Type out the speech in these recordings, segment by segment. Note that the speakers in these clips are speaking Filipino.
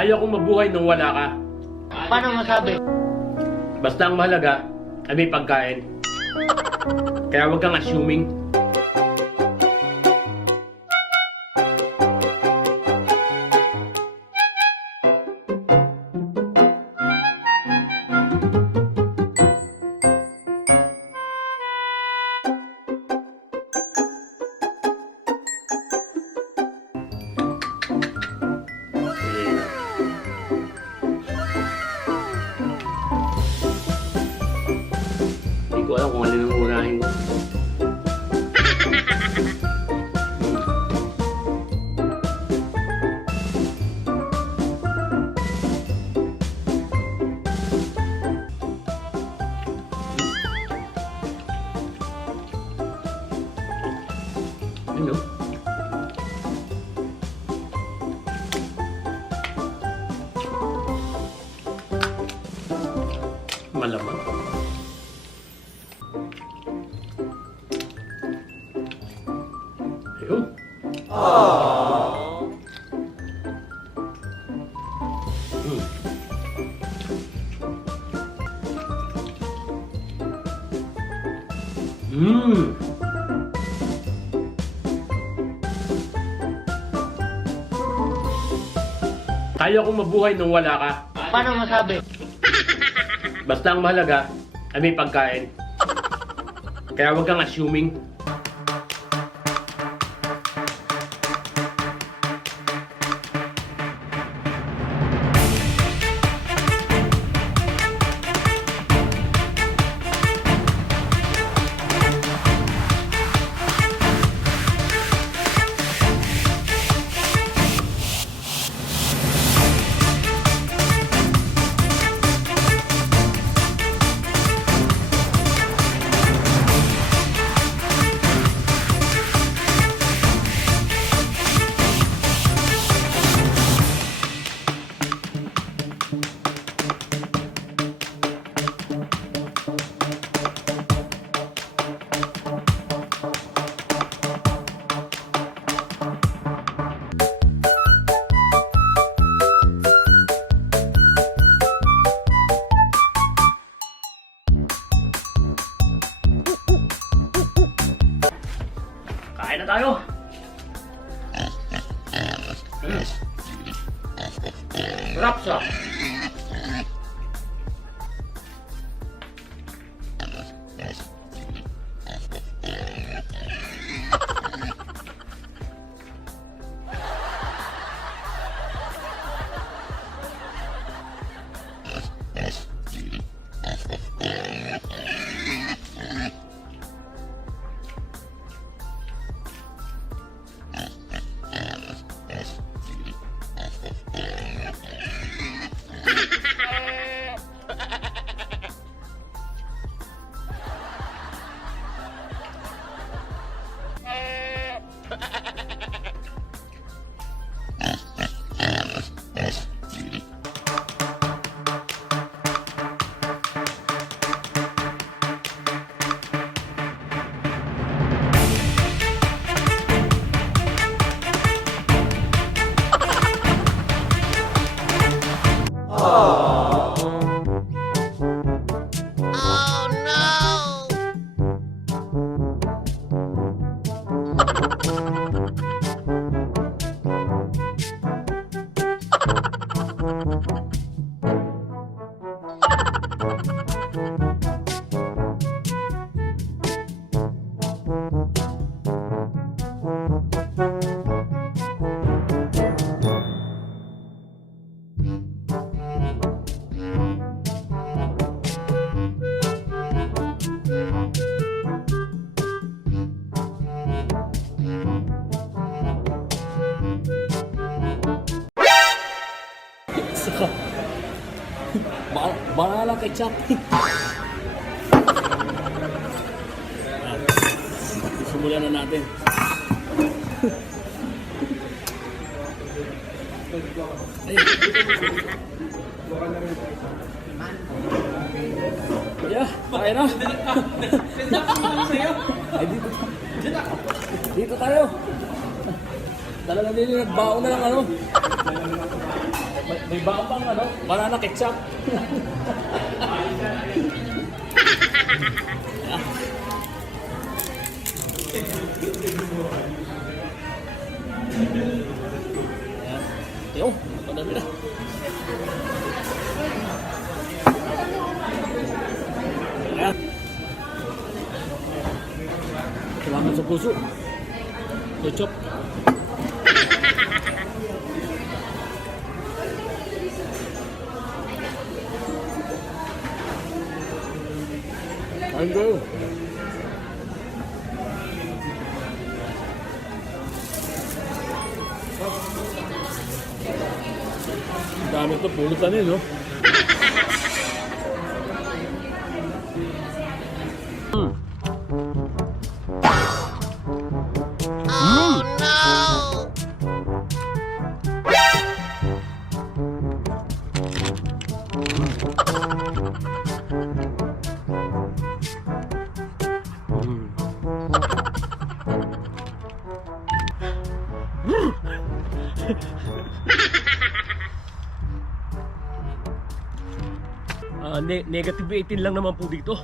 Kaya kong mabuhay nung wala ka. Paano masabi? Basta ang mahalaga ay may pagkain. Kaya huwag kang assuming. Hindi ko alam kung alin ang unahin ko. Ano? Malamang. Ayun. Mmm. Kaya kong mabuhay nung wala ka. Paano masabi? Basta ang mahalaga ay may pagkain. Kaya huwag kang assuming. Kain na tayo. Sarap siya. Bahala kay Chap. Simulan na natin. Yeah, kaya na. Ay, dito tayo. Talagang din nagbaon na lang ano. May baon pang ano? Banana ketchup. Yo, padami na. Ayan. Salamat sa puso. Ketchup. Kain kayo. Ang dami ito, pulutan eh, no? Negative 18 lang naman po dito.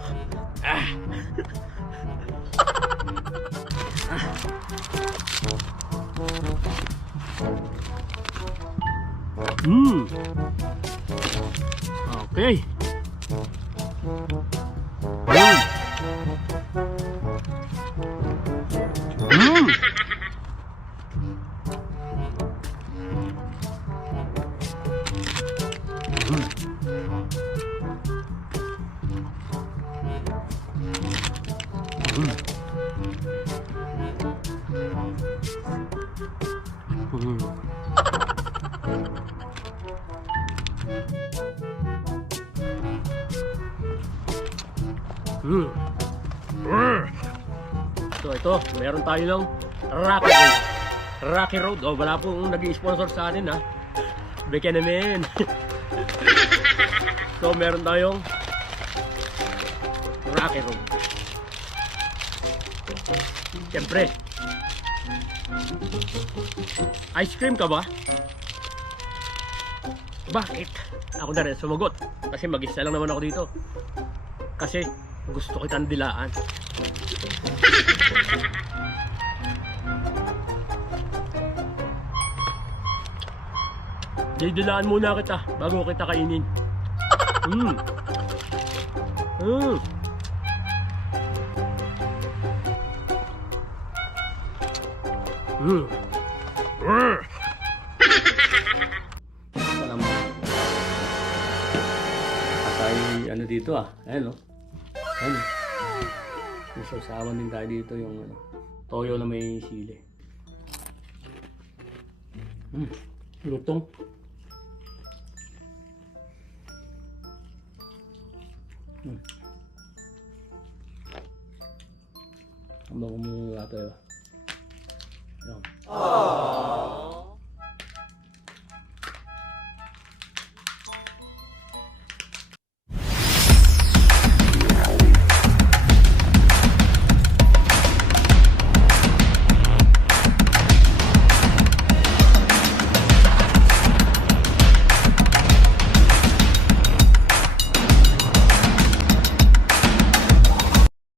Okay. Ito, meron tayo ng Rocky Road. Rocky Road. Oh, wala pong nag-i-sponsor sa atin, ha. Beke namin. So, meron tayong Rocky Road. Siyempre, ice cream ka ba? Bakit? Ako na rin sumagot. Kasi mag-isa lang naman ako dito. Kasi gusto kitang dilaan. Didilaan muna kita bago kita kainin. Patay ano dito ah. Ayan o. Ayan. May sausawan din tayo dito yung ano, toyo na may sili. Lutong. Ang bago mo tayo. Yan.